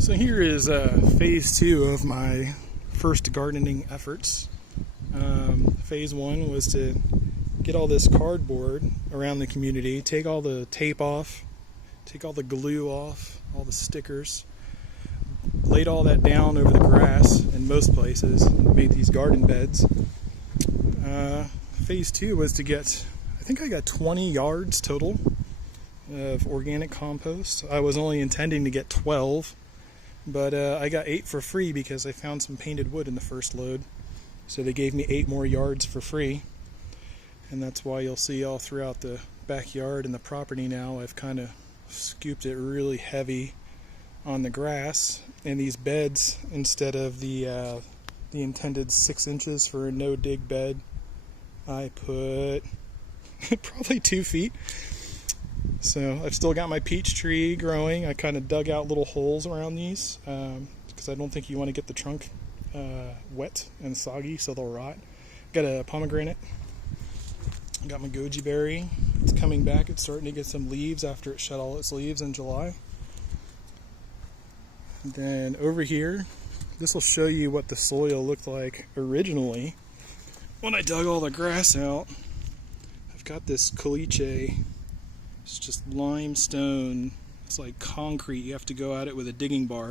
So here is phase 2 of my first gardening efforts. Phase 1 was to get all this cardboard around the community, take all the tape off, take all the glue off, all the stickers, laid all that down over the grass in most places, made these garden beds. Phase 2 was to get, I think I got 20 yards total of organic compost. I was only intending to get 12, but I got 8 for free because I found some painted wood in the first load. So they gave me 8 more yards for free, and that's why you'll see all throughout the backyard and the property now I've kind of scooped it really heavy on the grass. And these beds, instead of the intended 6 inches for a no-dig bed, I put probably 2 feet. So I've still got my peach tree growing. I kind of dug out little holes around these because I don't think you want to get the trunk wet and soggy so they'll rot. Got a pomegranate. Got my goji berry. It's coming back. It's starting to get some leaves after it shed all its leaves in July. And then over here, this will show you what the soil looked like originally when I dug all the grass out. I've got this caliche. It's just limestone. It's like concrete. You have to go at it with a digging bar.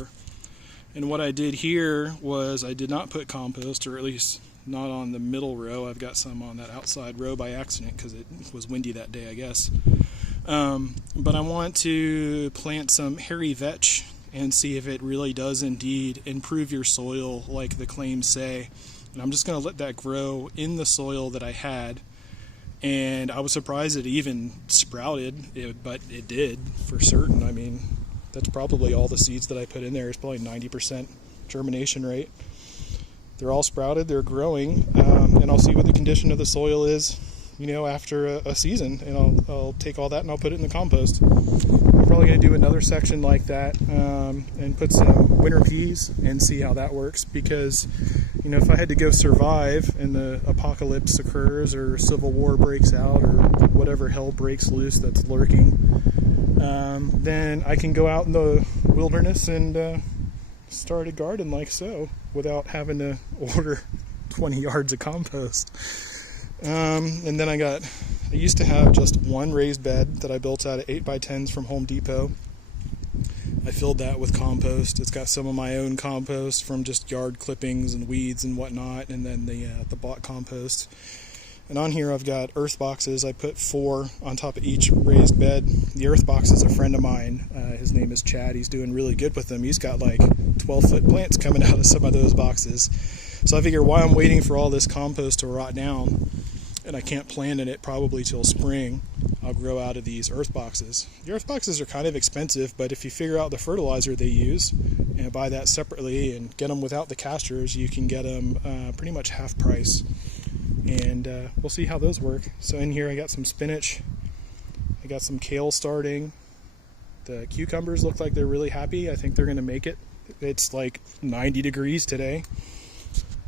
And what I did here was I did not put compost, or at least not on the middle row. I've got some on that outside row by accident because it was windy that day, I guess. But I want to plant some hairy vetch and see if it really does indeed improve your soil like the claims say. And I'm just going to let that grow in the soil that I had. And I was surprised it even sprouted, but it did for certain. I mean, that's probably all the seeds that I put in there is probably 90% germination rate. They're all sprouted, they're growing, and I'll see what the condition of the soil is, after a season. And I'll take all that and I'll put it in the compost. I'm probably going to do another section like that and put some winter peas and see how that works, because if I had to go survive and the apocalypse occurs or civil war breaks out or whatever hell breaks loose that's lurking, then I can go out in the wilderness and start a garden like so without having to order 20 yards of compost. And then I used to have just one raised bed that I built out of 8x10s from Home Depot. I filled that with compost. It's got some of my own compost from just yard clippings and weeds and whatnot, and then the bought compost. And on here I've got earth boxes. I put 4 on top of each raised bed. The earth box is a friend of mine. His name is Chad. He's doing really good with them. He's got like 12-foot plants coming out of some of those boxes. So I figure while I'm waiting for all this compost to rot down, and I can't plant in it probably till spring, I'll grow out of these earth boxes. The earth boxes are kind of expensive, but if you figure out the fertilizer they use and buy that separately and get them without the casters, you can get them pretty much half price. And we'll see how those work. So in here I got some spinach. I got some kale starting. The cucumbers look like they're really happy. I think they're going to make it. It's like 90 degrees today.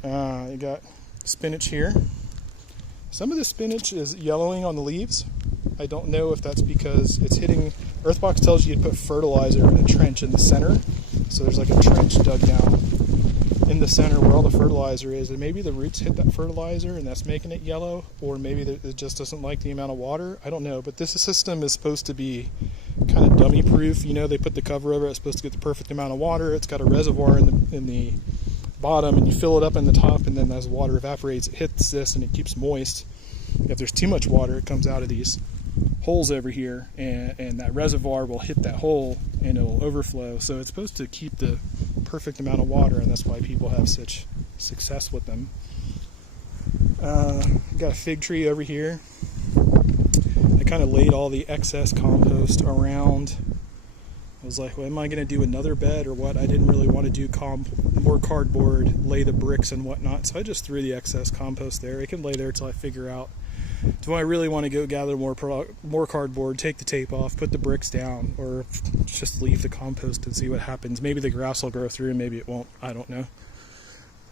I got spinach here. Some of the spinach is yellowing on the leaves. I don't know if that's because it's hitting... Earthbox tells you to put fertilizer in a trench in the center. So there's like a trench dug down in the center where all the fertilizer is, and maybe the roots hit that fertilizer and that's making it yellow, or maybe it just doesn't like the amount of water. I don't know, but this system is supposed to be kind of dummy proof. They put the cover over it. It's supposed to get the perfect amount of water. It's got a reservoir in the bottom, and you fill it up in the top, and then as water evaporates it hits this and it keeps moist. If there's too much water, it comes out of these holes over here, and that reservoir will hit that hole and it'll overflow. So it's supposed to keep the perfect amount of water, and that's why people have such success with them. Got a fig tree over here. I kind of laid all the excess compost around. I was like, well, am I going to do another bed or what? I didn't really want to do more cardboard, lay the bricks and whatnot, so I just threw the excess compost there. It can lay there till I figure out, do I really want to go gather more cardboard, take the tape off, put the bricks down, or just leave the compost and see what happens? Maybe the grass will grow through and maybe it won't. I don't know.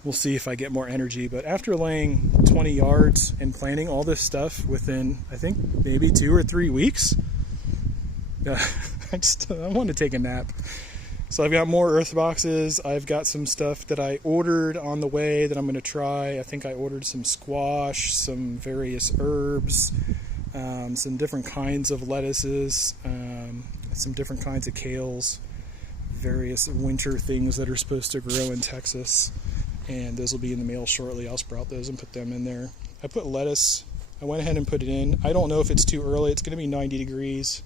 We'll see if I get more energy. But after laying 20 yards and planting all this stuff within, I think, maybe 2 or 3 weeks, I want to take a nap. So I've got more earth boxes. I've got some stuff that I ordered on the way that I'm going to try. I think I ordered some squash, some various herbs, some different kinds of lettuces, some different kinds of kales, various winter things that are supposed to grow in Texas. And those will be in the mail shortly. I'll sprout those and put them in there. I put lettuce. I went ahead and put it in. I don't know if it's too early. It's going to be 90 degrees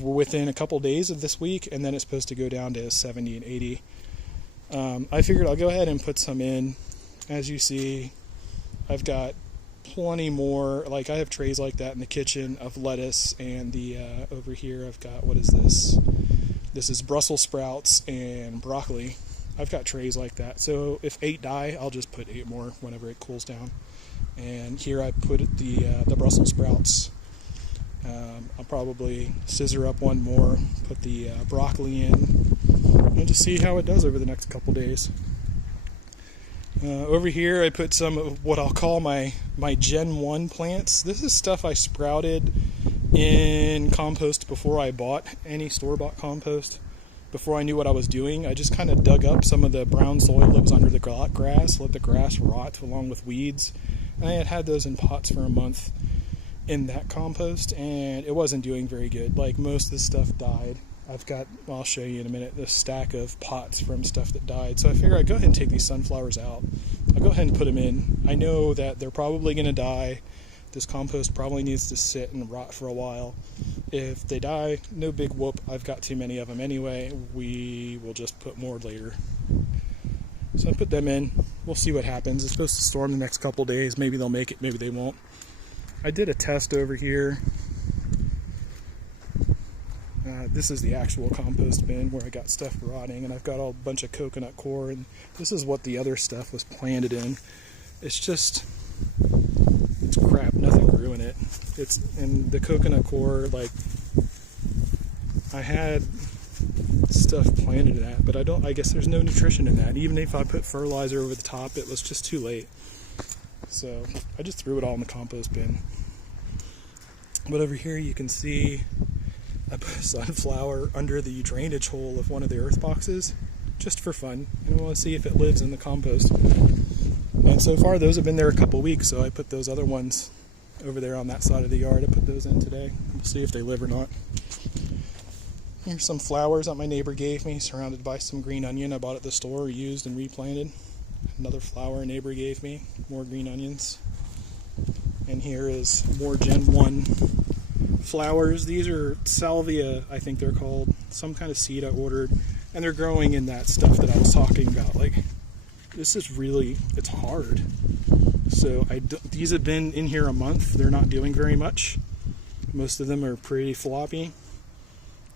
within a couple days of this week, and then it's supposed to go down to 70 and 80. I figured I'll go ahead and put some in. As you see, I've got plenty more. Like, I have trays like that in the kitchen of lettuce, and the over here I've got, what is this? This is Brussels sprouts and broccoli. I've got trays like that. So if 8 die, I'll just put 8 more whenever it cools down. And here I put the Brussels sprouts. I'll probably scissor up one more, put the broccoli in, and just see how it does over the next couple days. Over here I put some of what I'll call my Gen 1 plants. This is stuff I sprouted in compost before I bought any store-bought compost. Before I knew what I was doing, I just kind of dug up some of the brown soil that was under the grass, let the grass rot along with weeds. And I had those in pots for a month in that compost, and it wasn't doing very good. Like, most of the stuff died. I've got, well, I'll show you in a minute, the stack of pots from stuff that died. So I figure I'd go ahead and take these sunflowers out. I'll go ahead and put them in. I know that they're probably going to die. This compost probably needs to sit and rot for a while. If they die, no big whoop. I've got too many of them anyway. We will just put more later. So I put them in. We'll see what happens. It's supposed to storm the next couple days. Maybe they'll make it, maybe they won't. I did a test over here. This is the actual compost bin where I got stuff rotting, and I've got a bunch of coconut coir, and this is what the other stuff was planted in. It's just, it's crap. Nothing grew in it. And the coconut coir, like, I had stuff planted in that, but I guess there's no nutrition in that. Even if I put fertilizer over the top, it was just too late. So I just threw it all in the compost bin. But over here you can see I put a sunflower under the drainage hole of one of the earth boxes, just for fun. And I want to see if it lives in the compost. And so far those have been there a couple weeks, so I put those other ones over there on that side of the yard. I put those in today. We'll see if they live or not. Here's some flowers that my neighbor gave me, surrounded by some green onion I bought at the store, used and replanted. Another flower a neighbor gave me, more green onions. And here is more Gen 1 flowers. These are salvia, I think they're called. Some kind of seed I ordered. And they're growing in that stuff that I was talking about. Like, this is really, it's hard. So these have been in here a month. They're not doing very much. Most of them are pretty floppy.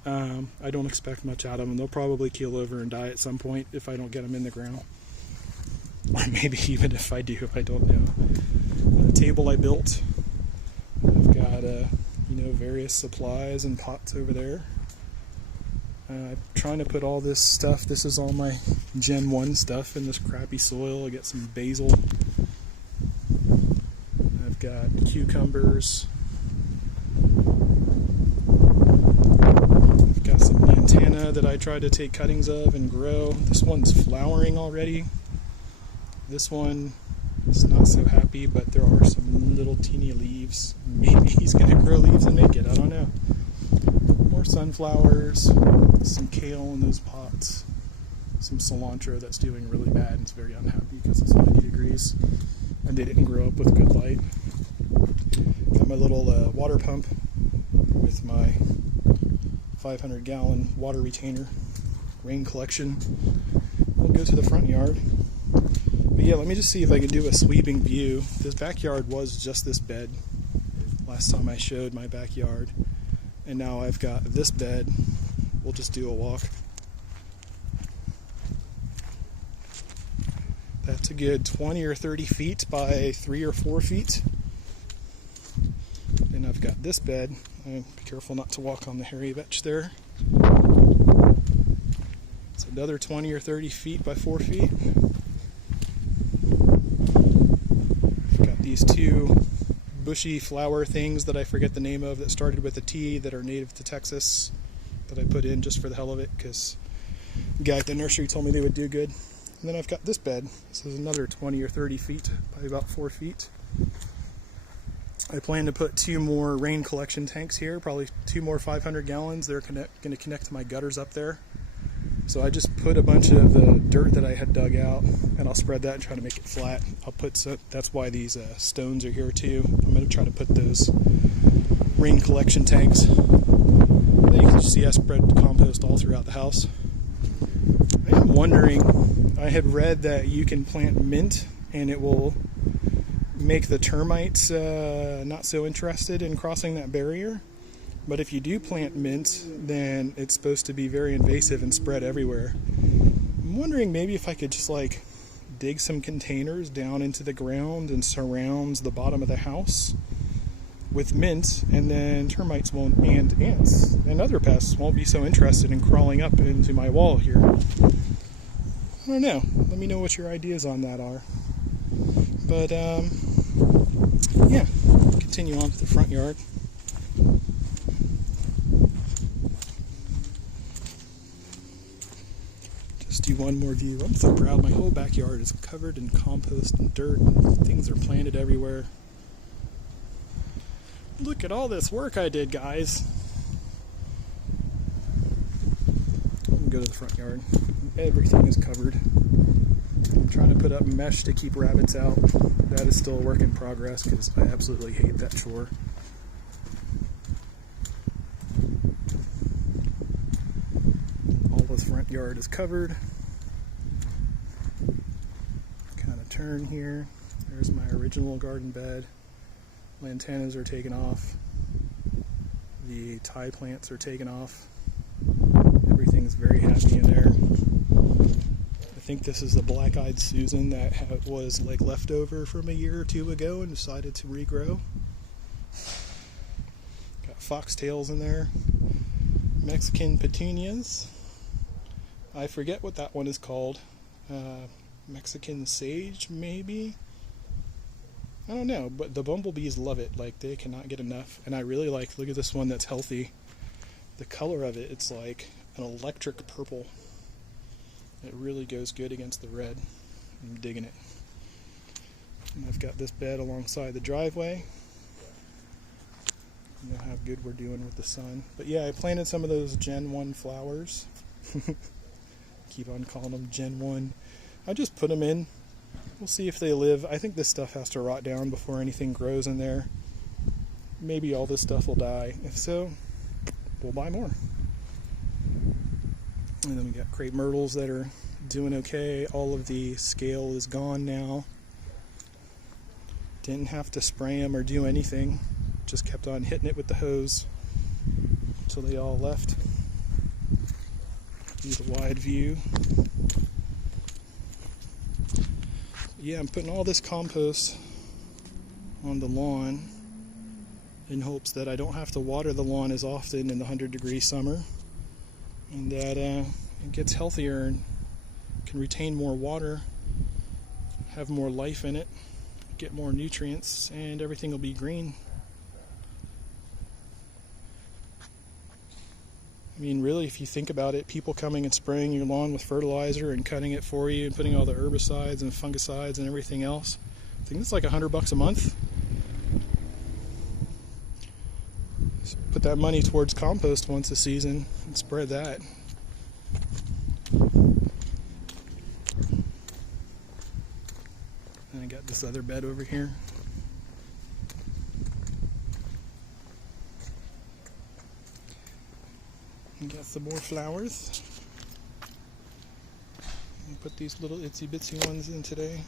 I don't expect much out of them. They'll probably keel over and die at some point if I don't get them in the ground. Or maybe even if I do, I don't know. A table I built. I've got, various supplies and pots over there. I'm trying to put all this stuff. This is all my Gen 1 stuff in this crappy soil. I got some basil. I've got cucumbers. I've got some lantana that I tried to take cuttings of and grow. This one's flowering already. This one is not so happy, but there are some little teeny leaves. Maybe he's going to grow leaves and make it. I don't know. More sunflowers, some kale in those pots, some cilantro that's doing really bad and it's very unhappy because it's 90 degrees and they didn't grow up with good light. Got my little water pump with my 500-gallon water retainer, rain collection. We'll go to the front yard. But yeah, let me just see if I can do a sweeping view. This backyard was just this bed last time I showed my backyard. And now I've got this bed. We'll just do a walk. That's a good 20 or 30 feet by 3 or 4 feet. And I've got this bed. Be careful not to walk on the hairy vetch there. It's another 20 or 30 feet by 4 feet. I've got these two bushy flower things that I forget the name of that started with a T that are native to Texas that I put in just for the hell of it because guy at the nursery told me they would do good. And then I've got this bed. This is another 20 or 30 feet, probably about 4 feet. I plan to put 2 more rain collection tanks here, probably 2 more 500 gallons. They're going to connect to my gutters up there. So I just put a bunch of the dirt that I had dug out, and I'll spread that and try to make it flat. That's why these stones are here too. I'm going to try to put those rain collection tanks. You can see I spread compost all throughout the house. I am wondering, I had read that you can plant mint and it will make the termites not so interested in crossing that barrier. But if you do plant mint, then it's supposed to be very invasive and spread everywhere. I'm wondering maybe if I could just like dig some containers down into the ground and surround the bottom of the house with mint, and then termites won't, and ants and other pests won't be so interested in crawling up into my wall here. I don't know. Let me know what your ideas on that are. But yeah, continue on to the front yard. Just do one more view. I'm so proud. My whole backyard is covered in compost and dirt, and things are planted everywhere. Look at all this work I did, guys. I'm gonna go to the front yard. Everything is covered. I'm trying to put up mesh to keep rabbits out. That is still a work in progress because I absolutely hate that chore. All the front yard is covered. Kind of turn here. There's my original garden bed. Lantanas are taken off. The Thai plants are taken off. Everything's very happy in there. I think this is the black-eyed Susan that was like leftover from a year or 2 ago and decided to regrow. Got foxtails in there. Mexican petunias. I forget what that one is called. Mexican sage, maybe? I don't know, but the bumblebees love it. Like, they cannot get enough. And I really like, look at this one that's healthy. The color of it, it's like an electric purple. It really goes good against the red. I'm digging it. And I've got this bed alongside the driveway. You know how good we're doing with the sun. But yeah, I planted some of those Gen 1 flowers. Keep on calling them Gen 1. I just put them in. We'll see if they live. I think this stuff has to rot down before anything grows in there. Maybe all this stuff will die. If so, we'll buy more. And then we got crepe myrtles that are doing okay. All of the scale is gone now. Didn't have to spray them or do anything. Just kept on hitting it with the hose until they all left. Here's a wide view. Yeah, I'm putting all this compost on the lawn in hopes that I don't have to water the lawn as often in the 100-degree summer, and that it gets healthier and can retain more water, have more life in it, get more nutrients, and everything will be green. I mean, really, if you think about it, people coming and spraying your lawn with fertilizer and cutting it for you and putting all the herbicides and fungicides and everything else, I think it's like $100 a month. Just put that money towards compost once a season and spread that. And I got this other bed over here. Got some more flowers. Put these little itsy bitsy ones in today.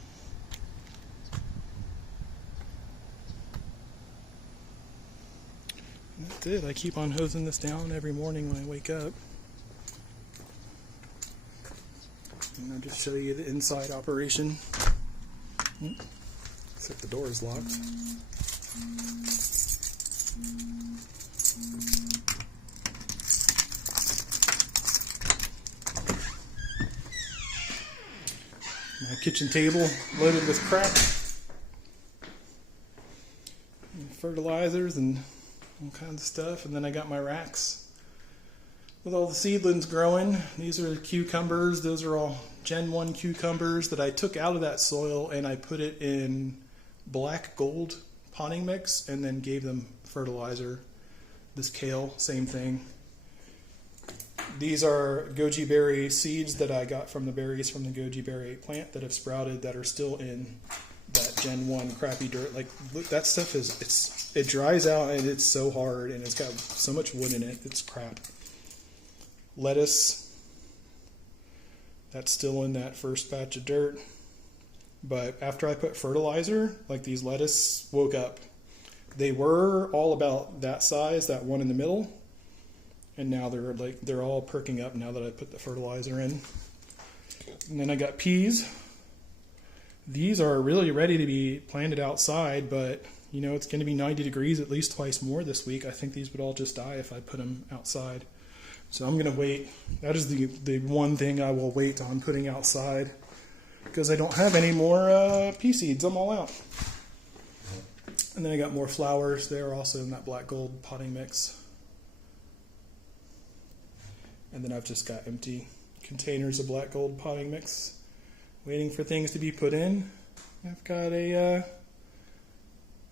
And that's it. I keep on hosing this down every morning when I wake up. And I'll just show you the inside operation. Except the door is locked. My kitchen table loaded with crap, and fertilizers and all kinds of stuff, and then I got my racks with all the seedlings growing. These are the cucumbers. Those are all Gen 1 cucumbers that I took out of that soil and I put it in black gold potting mix and then gave them fertilizer. This kale, same thing. These are goji berry seeds that I got from the berries from the goji berry plant that have sprouted that are still in that Gen 1 crappy dirt. Like, look, that stuff it dries out and it's so hard and it's got so much wood in it. It's crap. Lettuce, that's still in that first batch of dirt. But after I put fertilizer, like, these lettuce woke up. They were all about that size, that one in the middle. And now they're all perking up now that I put the fertilizer in. And then I got peas. These are really ready to be planted outside, but you know, it's going to be 90 degrees at least twice more this week. I think these would all just die if I put them outside. So I'm going to wait. That is the one thing I will wait on putting outside, because I don't have any more pea seeds. I'm all out. And then I got more flowers. They're also in that black gold potting mix. And then I've just got empty containers of black gold potting mix waiting for things to be put in. I've got a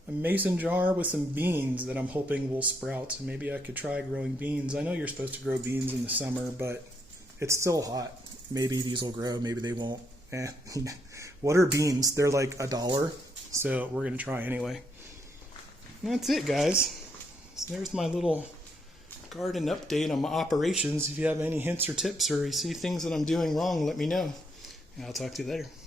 mason jar with some beans that I'm hoping will sprout. So maybe I could try growing beans. I know you're supposed to grow beans in the summer, but it's still hot. Maybe these will grow, maybe they won't. What are beans? They're like $1, so we're going to try anyway. And that's it, guys. So there's my little garden update on my operations. If you have any hints or tips or you see things that I'm doing wrong, let me know. And I'll talk to you later.